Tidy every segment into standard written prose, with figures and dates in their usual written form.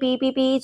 PPP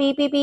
PPP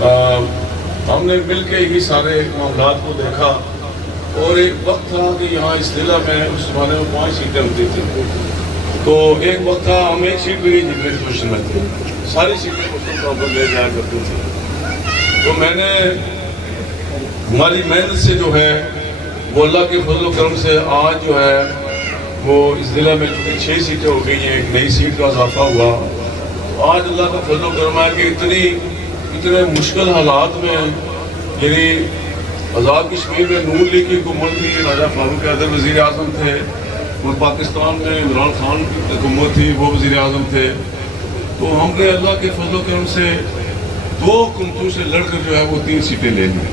ہم نے مل کے ہی سارے معاملات کو دیکھا، اور ایک وقت تھا کہ یہاں اس ضلع میں اس زمانے میں 5 سیٹیں ہوتی تھیں، تو ایک وقت تھا ہم ایک سیٹ بھی نہیں جیتنے کی کوشش میں تھے، ساری سیٹیں مسلم کانفرنس لے جایا کرتے تھے۔ تو میں نے ہماری محنت سے جو ہے وہ اللہ کے فضل و کرم سے آج جو ہے وہ اس ضلع میں چونکہ 6 سیٹیں ہو گئی ہیں، ایک نئی سیٹ کا اضافہ ہوا، تو آج اللہ کا فضل و کرم ہے کہ اتنے مشکل حالات میں، یعنی آزاد کشمیر میں نون لیگ کی حکومت تھی، راجہ فاروق حیدر وزیر اعظم تھے، اور پاکستان میں عمران خان کی حکومت تھی، وہ وزیر اعظم تھے، تو ہم نے اللہ کے فضل و کرم سے 2 حکومتوں سے لڑ کر جو ہے وہ 3 سیٹیں لے لی،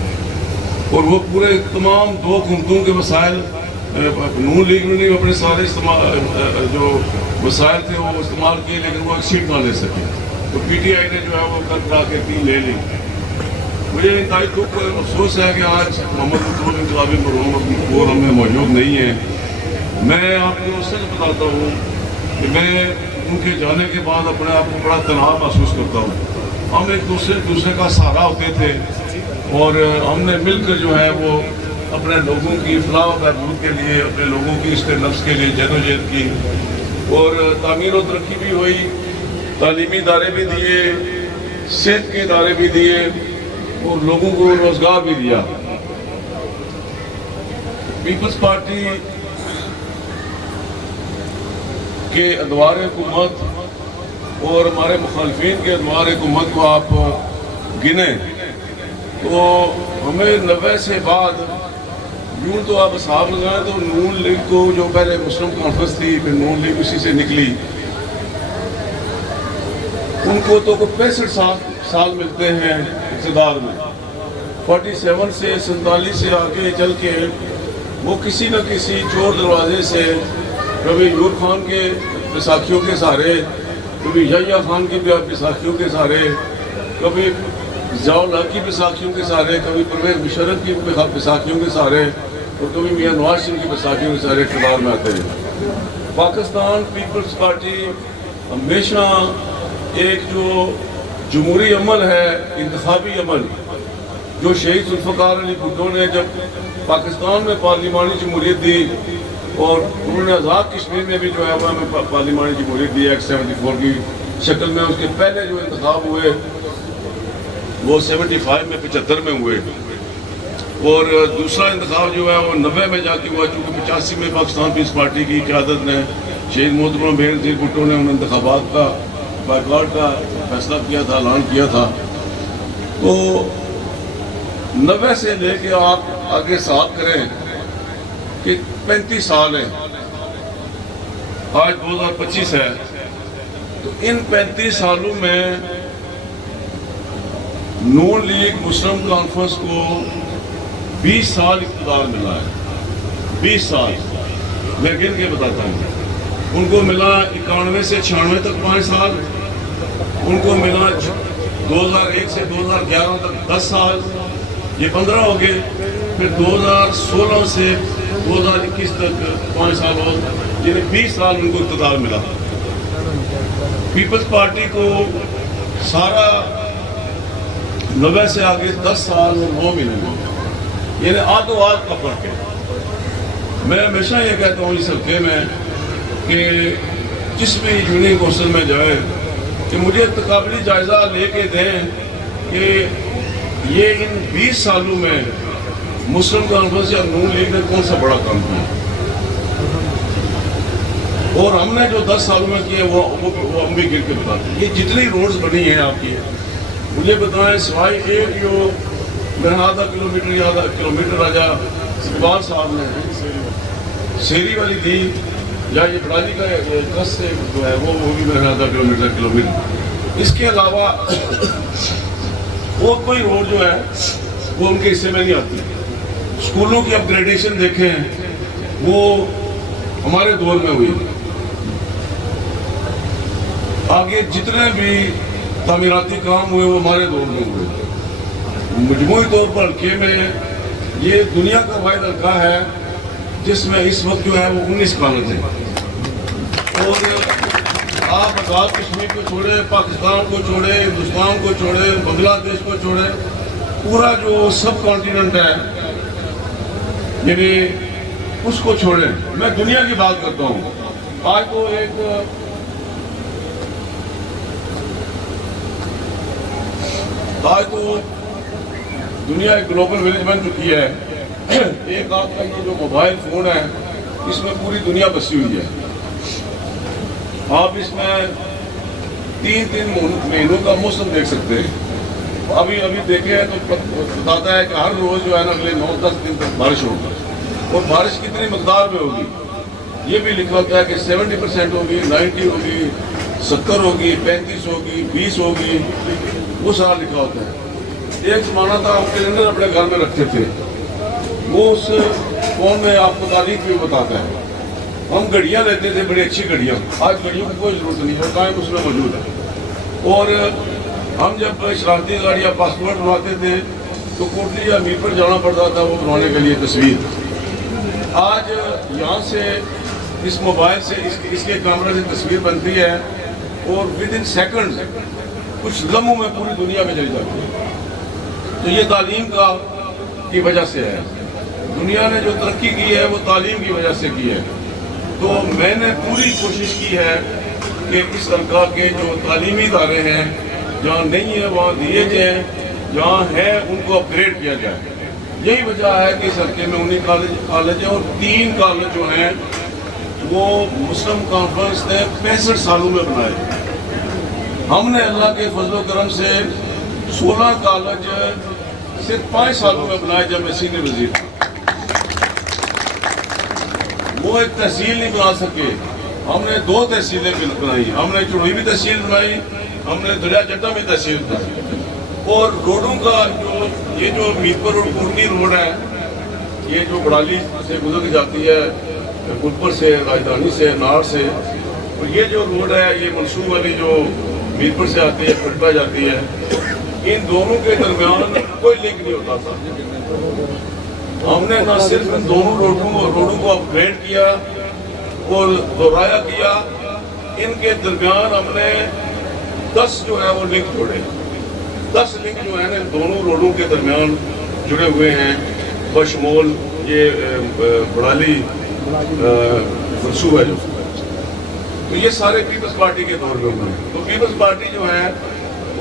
اور وہ پورے تمام 2 حکومتوں کے مسائل نون لیگ نے اپنے سارے جو مسائل تھے وہ استعمال کیے، لیکن وہ ایک سیٹ نہ لے سکے، تو پی ٹی آئی نے جو ہے وہ کل کرا کے 3 لے لی۔ مجھے انتہائی دکھ افسوس ہے کہ آج محمد مطلوب انقلابی مرحوم مقبول ہم میں موجود نہیں ہیں۔ میں آپ کو سچ بتاتا ہوں کہ میں ان کے جانے کے بعد اپنے آپ کو بڑا تنہا محسوس کرتا ہوں۔ ہم ایک دوسرے کا سہارا ہوتے تھے، اور ہم نے مل کر جو ہے وہ اپنے لوگوں کی فلاح و بہبود کے لیے، اپنے لوگوں کی عزت نفس کے لیے جدوجہد کی، اور تعمیر و ترقی بھی ہوئی، تعلیمی ادارے بھی دیے، صحت کے ادارے بھی دیے، اور لوگوں کو روزگار بھی دیا۔ پیپلز پارٹی کے ادوار حکومت اور ہمارے مخالفین کے ادوار حکومت کو آپ گنیں تو ہمیں 90 سے بعد یوں تو آپ حساب لگائیں تو نون لیگ کو، جو پہلے مسلم کانفرنس تھی پھر نون لیگ اسی سے نکلی، ان کو تو 65 سال ملتے ہیں اقتدار میں۔ 47 سے 47 سے آگے چل کے وہ کسی نہ کسی چور دروازے سے، کبھی یور خان کے بیساکھیوں کے سہارے، کبھی یحییٰ خان کی بیساکھیوں کے سہارے، کبھی ضیاء الحق کی بیساکھیوں کے سہارے، کبھی پرویز مشرف کی بیساکھیوں کے سہارے، اور کبھی میاں نواز شریف کی بیساکھیوں کے سہارے اقتدار میں آتے ہیں۔ پاکستان پیپلز پارٹی ہمیشہ ایک جو جمہوری عمل ہے، انتخابی عمل، جو شہید ذوالفقار علی بھٹو نے جب پاکستان میں پارلیمانی جمہوریت دی، اور انہوں نے آزاد کشمیر میں بھی جو ہے وہ ہمیں پارلیمانی جمہوریت دی ایکٹ 74 کی شکل میں، اس کے پہلے جو انتخاب ہوئے وہ 75 میں 75 میں ہوئے، اور دوسرا انتخاب جو ہے وہ 90 میں جا کے ہوا، چونکہ 85 میں پاکستان پیپلز پارٹی کی قیادت نے، شہید محترم بے نظیر بھٹو نے ان انتخابات کا بائیکاٹ کا فیصلہ کیا تھا، اعلان کیا تھا۔ تو 90 سے لے کے آپ آگے ساتھ کریں کہ 35 سال ہیں، آج 2025 ہے، تو ان 35 سالوں میں نون لیگ مسلم کانفرنس کو 20 سال اقتدار ملا ہے۔ 20 سال میں گن کے بتاتا ہوں، ان کو ملا 91 سے 96 تک 5 سال، ان کو ملا 2001 سے 2011 تک 10 سال، یہ 15 ہو گئے، پھر 2016 سے 2021 تک 5 سال ہو، یعنی 20 سال ان کو اقتدار ملا۔ پیپلز پارٹی کو سارا 90 سے آگے 10 سال اور 9 مہینے، یعنی آدھو آدھ کا فرق ہے۔ میں ہمیشہ یہ کہتا ہوں اس حلقے میں کہ جس بھی یونین کونسل میں جائے کہ مجھے تقابلی جائزہ لے کے دیں کہ یہ ان 20 سالوں میں مسلم کانفرنس یا نون لیگ نے کون سا بڑا کام کیا، اور ہم نے جو 10 سالوں میں کیے وہ ہم بھی گر کے بتاتے ہیں۔ یہ جتنی روڈز بنی ہیں آپ کی، مجھے بتائیں سوائے ایک جو میں آدھا کلومیٹر راجہ اقبال صاحب نے سیری والی تھی، یا یہ بڑالی کا قص سے جو ہے وہ بھی میرا آدھا کلومیٹر، اس کے علاوہ وہ کوئی روڈ جو ہے وہ ان کے حصے میں نہیں آتی۔ اسکولوں کی اپ گریڈیشن دیکھیں وہ ہمارے دور میں ہوئی، آگے جتنے بھی تعمیراتی کام ہوئے وہ ہمارے دور میں ہوئے۔ مجموعی طور پر حلقے میں یہ دنیا کا واحد حلقہ ہے جس میں اس وقت جو ہے وہ 19 کالج ہیں، اور آپ آزاد کشمیر کو چھوڑے، پاکستان کو چھوڑے، ہندوستان کو چھوڑے، بنگلہ دیش کو چھوڑے، پورا جو سب کانٹیننٹ ہے یعنی اس کو چھوڑے. میں دنیا کی بات کرتا ہوں. آج تو دنیا ایک گلوبل ولیج بن چکی ہے. ایک آپ کا یہ جو موبائل فون ہے اس میں پوری دنیا بسی ہوئی ہے. آپ اس میں 3 مہینوں کا موسم دیکھ سکتے ہیں. ابھی دیکھیں تو بتاتا ہے کہ ہر روز جو ہے نا اگلے 9-10 دن تک بارش ہوگی، اور بارش کتنی مقدار میں ہوگی یہ بھی لکھا ہوتا ہے کہ 70% ہوگی، 90 ہوگی، 70 ہوگی، 35 ہوگی، 20 ہوگی، وہ سارا لکھا ہوتا ہے. ایک زمانہ تھا ہم کیلنڈر اپنے گھر میں رکھتے تھے، وہ اس فون میں آپ کو تاریخ بھی بتاتا ہے. ہم گھڑیاں لیتے تھے، بڑی اچھی گھڑیاں. آج گھڑیوں کی کوئی ضرورت نہیں ہے، ٹائم اس میں موجود ہے. اور ہم جب شرارتی گاڑیاں پاسپورٹ بنواتے تھے تو کوٹلی یا میر پر جانا پڑتا تھا وہ بنوانے کے لیے تصویر. آج یہاں سے اس موبائل سے اس کے کیمرے سے تصویر بنتی ہے اور ود ان سیکنڈ کچھ لمحوں میں پوری دنیا میں چلی جاتی ہے. تو یہ تعلیم کی وجہ سے ہے. دنیا نے جو ترقی کی ہے وہ تعلیم کی وجہ سے کی ہے. تو میں نے پوری کوشش کی ہے کہ اس حلقہ کے جو تعلیمی ادارے ہیں جہاں نہیں ہے وہاں دیے جائیں، جہاں ہے ان کو اپ گریڈ کیا جائے. یہی وجہ ہے کہ اس حلقے میں 19 کالج ہیں اور 3 کالج جو ہیں وہ مسلم کانفرنس نے 65 سالوں میں بنائے. ہم نے اللہ کے فضل و کرم سے 16 کالج صرف 5 سالوں میں بنائے جب میں سینئر وزیر تھا. وہ ایک تحصیل نہیں بنا سکے، ہم نے 2 تحصیلیں بنائی. ہم نے چڑوئی بھی تحصیل بنائی، ہم نے دریا جٹا بھی تحصیل بنائی. اور روڈوں کا یہ جو میرپور روڈ کورنی روڈ ہے، یہ جو بڑالی سے گزر کے جاتی ہے گلپر سے، راجدھانی سے، نار سے، اور یہ جو روڈ ہے یہ منصور والی جو میرپور سے آتی ہے پھٹپا جاتی ہے، ان دونوں کے درمیان کوئی لنک نہیں ہوتا تھا. ہم نے نہ صرف ان دونوں روڈوں کو اپ گریڈ کیا اور دوہرایا کیا، ان کے درمیان ہم نے 10 جو ہے وہ لنک جوڑے. 10 لنک جو ہے نا دونوں روڈوں کے درمیان جڑے ہوئے ہیں، بشمول یہ بڑالی منصوبہ ہے جو. تو یہ سارے پیپلز پارٹی کے دور میں ہوئے ہیں. تو پیپلز پارٹی جو ہے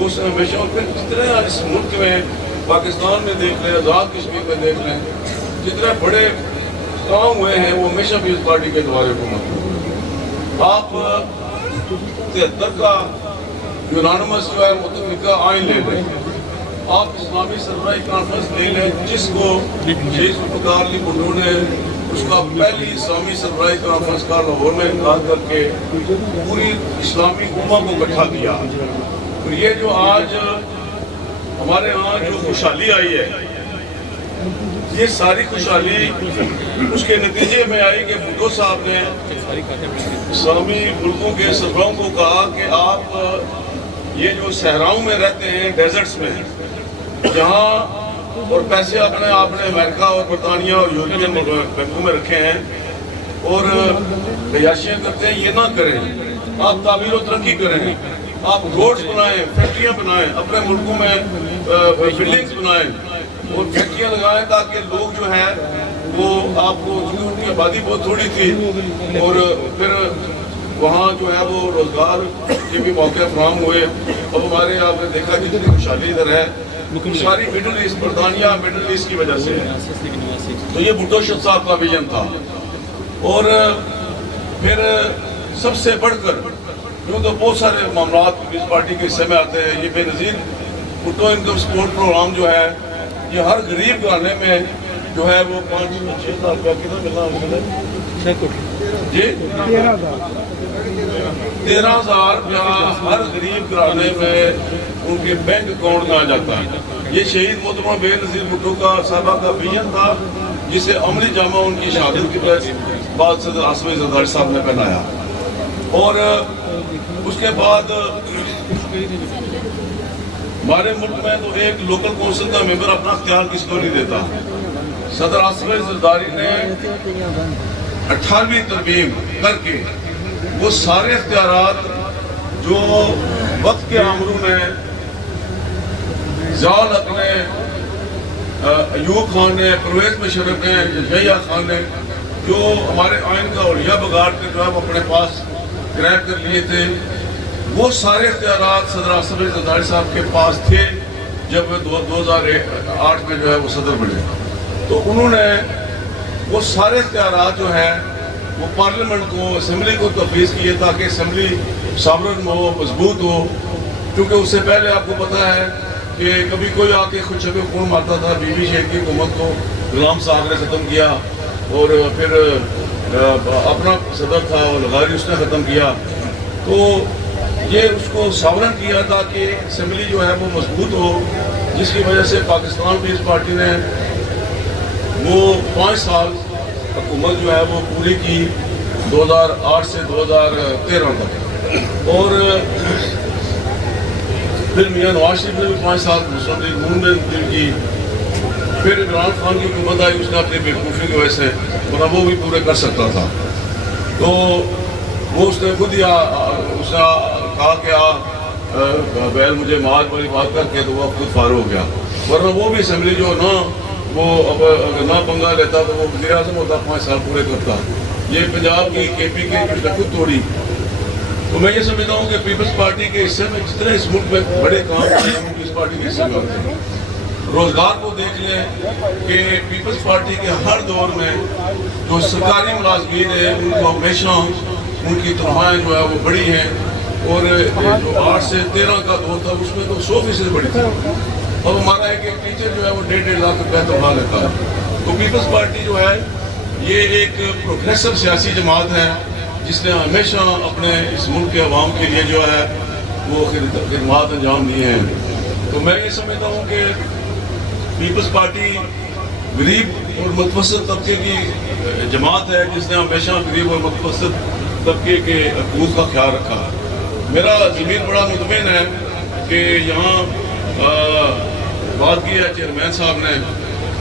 اس ہمیشہ جتنے اس ملک میں پاکستان میں دیکھ لیں، آزاد کشمیر میں دیکھ لیں، جتنے بڑے کام ہوئے ہیں وہ ہمیشہ پیپلز پارٹی کے دوارے حکومت ہوئے. آپ 73 کا یونانیمس جو ہے متفقہ آئین لے لیں، آپ اسلامی سربراہی کانفرنس لے لیں جس کو شیخ ذوالفقار علی بھٹو نے اس کا پہلی اسلامی سربراہی کانفرنس کا لاہور میں انعقاد کر کے پوری اسلامی امت کو اکٹھا کیا. تو یہ جو آج ہمارے ہاں جو خوشحالی آئی ہے، یہ ساری خوشحالی اس کے نتیجے میں آئی کہ بھٹو صاحب نے اسلامی ملکوں کے سربراہوں کو کہا کہ آپ یہ جو صحراؤں میں رہتے ہیں، ڈیزرٹس میں، جہاں اور پیسے آپ نے امریکہ اور برطانیہ اور یورپین بینکوں میں رکھے ہیں اور عیاشیاں کرتے ہیں، یہ نہ کریں. آپ تعمیر و ترقی کریں، آپ روڈز بنائیں، فیکٹریاں بنائیں، اپنے ملکوں میں بلڈنگز بنائیں اور فیکٹریاں لگائیں تاکہ لوگ جو ہیں وہ آپ کو ان کی آبادی بہت تھوڑی تھی اور پھر وہاں جو ہے وہ روزگار کے بھی موقع فراہم ہوئے. اب ہمارے آپ نے دیکھا جتنی خوشحالی ادھر ہے ساری مڈل ایسٹ، برطانیہ مڈل ایسٹ کی وجہ سے ہے. تو یہ بھٹو صاحب کا ویژن تھا. اور پھر سب سے بڑھ کر کیونکہ بہت سارے معاملات پیپلز پارٹی کے حصے میں آتے ہیں، یہ بے نظیر بھٹو انکم سپورٹ پروگرام جو ہے یہ ہر غریب گھرانے میں جو ہے وہ 5-6 لاکھ روپیہ کتنا ملنا ہے جی 13,000 روپیہ ہر غریب گھرانے میں ان کے بینک اکاؤنٹ میں آ جاتا ہے. یہ شہید محترمہ بے نظیر بھٹو کا صاحبہ کا ویژن تھا جسے عملی جامہ ان کی شہادت کے بعد صدر آصف زرداری صاحب نے پہنایا. اور اس کے بعد ہمارے ملک میں تو ایک لوکل کونسل کا ممبر اپنا اختیار کسی کو نہیں دیتا. صدر آصف زرداری نے 18ویں ترمیم کر کے وہ سارے اختیارات جو وقت کے آمروں میں ضیاء الحق نے، ایوب خان نے، پرویز مشرف نے، یحییٰ خان نے جو ہمارے آئین کا اولیاء بگاڑ کے جو ہے وہ اپنے پاس گریب کر لیے تھے، وہ سارے اختیارات صدر آصف علی زرداری صاحب کے پاس تھے جب 2008 میں جو ہے وہ صدر بنے. تو انہوں نے وہ سارے اختیارات جو ہے وہ پارلیمنٹ کو، اسمبلی کو تفویض کیے تاکہ اسمبلی ساورن ہو، مضبوط ہو. کیونکہ اس سے پہلے آپ کو پتہ ہے کہ کبھی کوئی آ کے خود شبے خون مارتا تھا. بی بی شیخ کی حکومت کو غلام صاحب نے ختم کیا، اور پھر اپنا صدر تھا لغاری، اس نے ختم کیا. تو یہ اس کو ساورن کیا تاکہ اسمبلی جو ہے وہ مضبوط ہو، جس کی وجہ سے پاکستان پیپلز پارٹی نے وہ 5 سال حکومت جو ہے وہ پوری کی 2008 سے 2013 تک. اور پھر میاں نواز شریف نے بھی 5 سال مسلم لیگ نون نے دل کی. پھر عمران خان کی حکومت آئی، اس نے اپنی بیوقوفی کی وجہ سے، ورنہ وہ بھی پورے کر سکتا تھا. تو وہ اس نے خود ہی اس نے کہا کہ بیل مجھے معاذ والی بات کر کے، تو وہ خود فارغ ہو گیا. ورنہ وہ بھی اسمبلی جو نہ وہ اب اگر نہ پنگا لیتا تو وہ وزیر اعظم ہوتا، 5 سال پورے کرتا. یہ پنجاب کی کے پی کی خود توڑی. تو میں یہ سمجھتا ہوں کہ پیپلز پارٹی کے حصے میں جتنے اس ملک میں بڑے کام ہیں وہ پیپلز پارٹی کے حصے میں ہوتے ہیں. روزگار کو دیکھ لیں کہ پیپلز پارٹی کے ہر دور میں جو سرکاری ملازمین ہیں ان کو ہمیشہ ان کی تنخواہیں جو ہے وہ بڑی ہیں. اور جو 8 سے 13 کا دور تھا اس میں تو 100% بڑی تھی. اب ہمارا ہے کہ ٹیچر جو ہے وہ 1.5 لاکھ روپے تنخواہ لیتا ہے. تو پیپلز پارٹی جو ہے یہ ایک پروگریسو سیاسی جماعت ہے جس نے ہمیشہ اپنے اس ملک کے عوام کے لیے جو ہے وہ خدمات انجام دیے ہیں. تو میں یہ سمجھتا ہوں کہ پیپلز پارٹی غریب اور متوسط طبقے کی جماعت ہے جس نے ہمیشہ غریب اور متوسط طبقے کے حقوق کا خیال رکھا. میرا ضمیر بڑا مطمئن ہے کہ یہاں بات کی ہے چیئرمین صاحب نے،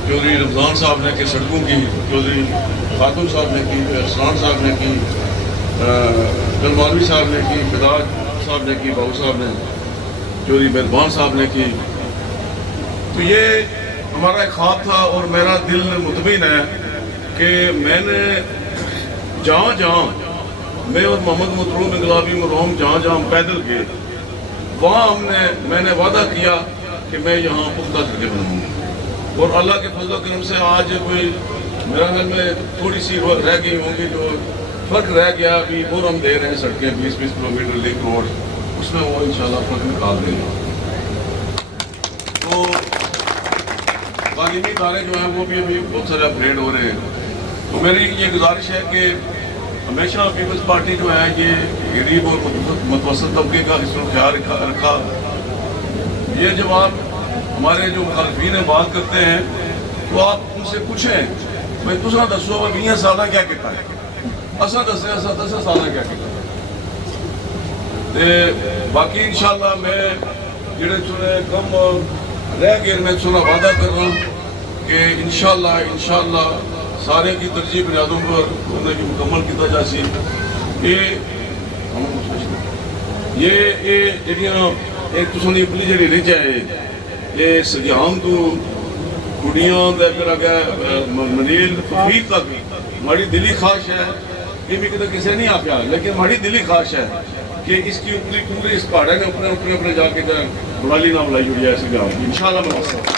چودھری رمضان صاحب نے کہ سڑکوں کی، چودھری خاتون صاحب نے کی، ارسلان صاحب نے کی، جلمالوی صاحب نے کی، مداج صاحب نے کی، باؤ صاحب نے، چودھری مہربان صاحب نے کی. تو یہ ہمارا ایک خواب تھا اور میرا دل مطمئن ہے کہ میں نے جہاں جہاں میں اور محمد مطلوب انقلابی مرحوم جہاں جہاں پیدل گئے وہاں میں نے وعدہ کیا کہ میں یہاں پختہ سڑکیں بناؤں گا. اور اللہ کے فضل و کرم سے آج کوئی میرا خیال میں تھوڑی سی رہ گئی ہوں گی، جو فرق رہ گیا ابھی وہ ہم دے رہے ہیں سڑکیں 20-20 کلومیٹر لنک روڈ، اس میں وہ انشاءاللہ فرق نکال دیں گے. تو تعلیمی ادارے جو ہیں وہ بھی ابھی بہت سارے اپ گریڈ ہو رہے ہیں. تو میری یہ گزارش ہے کہ ہمیشہ پیپلز پارٹی جو ہے یہ غریب اور متوسط طبقے کا اس وقت خیال رکھا. یہ جب آپ ہمارے جو مخالفین بات کرتے ہیں تو آپ ان سے پوچھیں بھائی تسا دسو 20 سالہ کیا کیتا ہے، اساں دسے 10 سالہ کیا کیتا. باقی انشاءاللہ میں جڑے چنے کم رہ گئے میں چنا وعدہ کر رہا ہوں کہ انشاءاللہ سارے کی ترجیح بنیادوں پر انہیں کی مکمل کیا جا سی. یہ جڑیاں ایک تساں دی اپنی جڑی رج ہے یہ سجام تو کڑیاں دے پھر اگے منیل فقیر تک ہماری دلی خواہش ہے، یہ بھی کدھر کسی نہیں آخیا لیکن ہماری دلی خواہش ہے کہ اس کی اوپری پورے اس پہاڑے نے اپنے جا کے بلالی نہ بلائی جڑی ہے سجام کی انشاءاللہ میں واسطہ.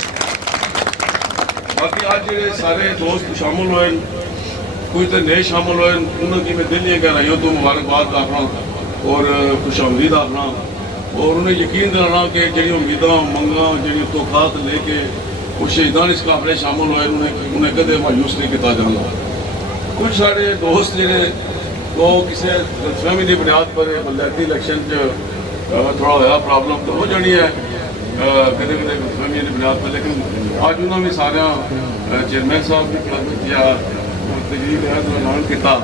باقی آج جڑے سارے دوست شامل ہوئے کوئی تو نئے شامل ہوئے انہوں کی میں دل یہ کہہ رہا ہوں تو مبارکباد آخنا اور خوش آمدید آخنا اور انہیں یقین دلانا کہ جڑی امیداں منگاں جڑی توقعات لے کے وہ شہیدان اس قافلے شامل ہوئے انہیں کدے مایوس نہیں کیتا جانا. کچھ سارے دوست جڑے وہ کسی فہمی کی بنیاد پر بلدیاتی الیکشن تھوڑا ہوا پرابلم تو ہو جانی ہے کدے فہمی کی بنیاد پر، لیکن آج انہوں نے سارا چیئرمین صاحب کی قیادت کیا تقریب اعلان کیا،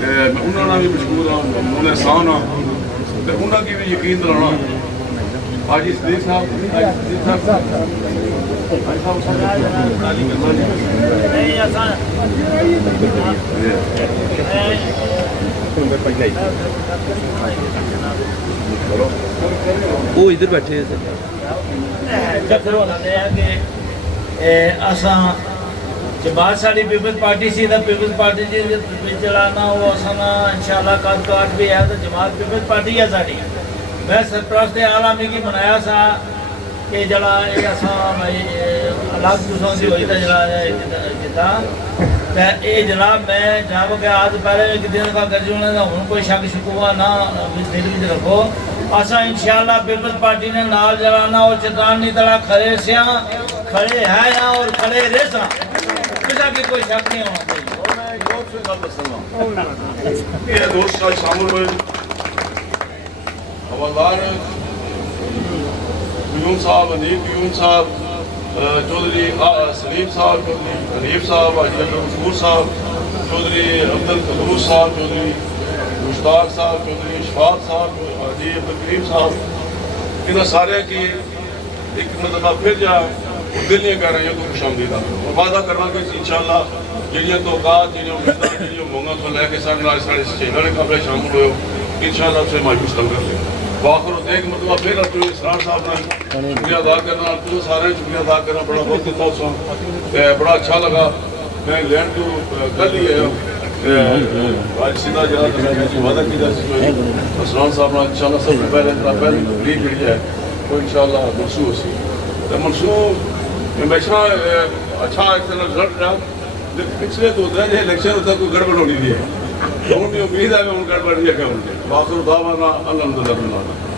میں انہوں نے بھی مشکور ہوں انہوں نے احسان ہوں تو انہوں کی بھی یقین دلانا. آج صدیق صاحب وہ ادھر بیٹھے ہیں چکر ہونا ہے کہ اساں جماعت ساری پیپلز پارٹی سی نا پیپلز پارٹی جی چلانا وہ اساں انشاءاللہ کل کاٹ بھی ہے تو جماعت پیپلز پارٹی ہے ساری میں سرپرست عالمی کی منایا سا کہ جڑا یہ اساں بھائی الگ دوسروں کی ہوئی تھا جڑا جتا اے جناب میں جناب کہ آج پہلے ایک دن کا گرجونا تھا ہن کوئی شک شکوا نہ دل وچ رکھو اساں انشاءاللہ پیپلز پارٹی نے نال جلانا اور چتران نہیں طرح کھڑے سیاں کھڑے ہیں اور کھڑے رہساں کسی کی کوئی شک نہیں ہونا چاہیے یہ دوست آج شامل ہوئے حوالدار قیوم صاحب انیب قیوم صاحب چودھری سلیم صاحب چودھری حنیف صاحب حاجی عبدالغفور صاحب چودھری عبدالقدوس صاحب چودھری مشتاق صاحب چودھری اشفاق صاحب حاجی عبدالکریم صاحب انہیں سارے کی ایک مرتبہ پھر جا دلیاں کر رہے ہیں تو خوش آمدید آپ وعدہ کرنا کہ انشاءاللہ جڑیاں توقعات جڑیاں امیداں جڑیاں مونگاں تو لے کے سارے نال سارے چینل قبل شامل ہوئے انشاءاللہ اسے مایوس نہ کر لیں واخر ہوتے ایک مرتبہ پھر آپ اسرار صاحب نے شکریہ ادا کرنا تو سارے شکریہ ادا کرنا بڑا وقت تھا اس بڑا اچھا لگا میں لینڈ تو کر لی ہے آج سیدھا جہاں وعدہ کی جا سکتے اسرار صاحب نے انشاءاللہ سب سے پہلے تقریب جڑی ہے وہ انشاءاللہ منسوخ سی منسوخ ہمیشہ اچھا رزلٹ رہا لیکن پچھلے تو الیکشن ہوتا کوئی گڑبڑ ہونی نہیں ہے ان کی امید ہے کہ ان گڑبڑ نہیں ہے کہ ان کے باخر دعوانا الحمدللہ